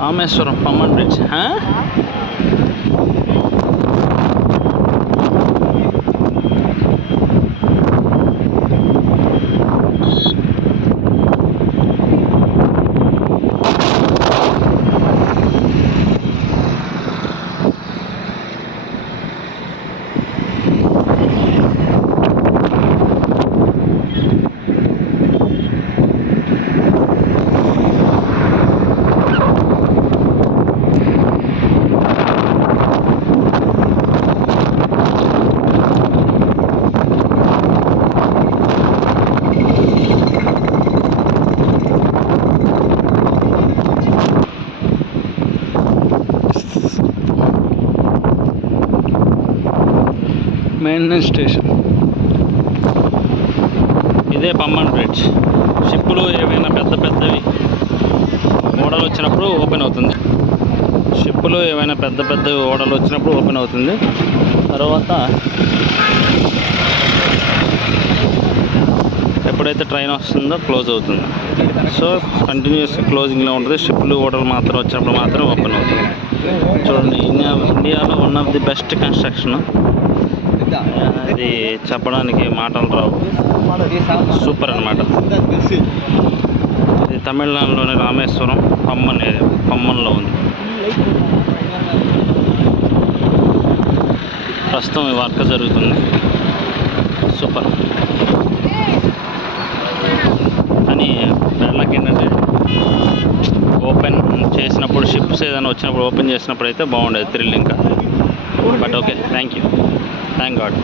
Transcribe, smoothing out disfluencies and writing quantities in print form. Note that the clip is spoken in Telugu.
Rameswaram Pamban bridge. Main station ఇదే పమ్మన్ బ్రిడ్జ్. షిప్పులు ఏవైనా పెద్ద పెద్దవి ఓడలు వచ్చినప్పుడు ఓపెన్ అవుతుంది. షిప్పులు ఏవైనా పెద్ద పెద్ద ఓడలు వచ్చినప్పుడు ఓపెన్ అవుతుంది. తర్వాత ఎప్పుడైతే ట్రైన్ వస్తుందో క్లోజ్ అవుతుంది. సో కంటిన్యూస్గా క్లోజింగ్లో ఉంటుంది. షిప్పులు ఓడలు మాత్రం వచ్చినప్పుడు మాత్రం ఓపెన్ అవుతుంది. చూడండి, ఇండియాలో one of the best construction. అది చెప్పడానికి మాటలు రావు. సూపర్ అన్నమాట. ఇది తమిళనాడులోని రామేశ్వరం పమ్మన్ ఏరియా, పమ్మన్లో ఉంది. ప్రస్తుతం ఈ వర్క్ జరుగుతుంది. సూపర్. కానీ బ్యాడ్లక్ ఏంటంటే ఓపెన్ చేసినప్పుడు, షిప్స్ ఏదైనా వచ్చినప్పుడు ఓపెన్ చేసినప్పుడు అయితే బాగుండేది థ్రిల్ ఇంకా. But okay, thank you, thank God.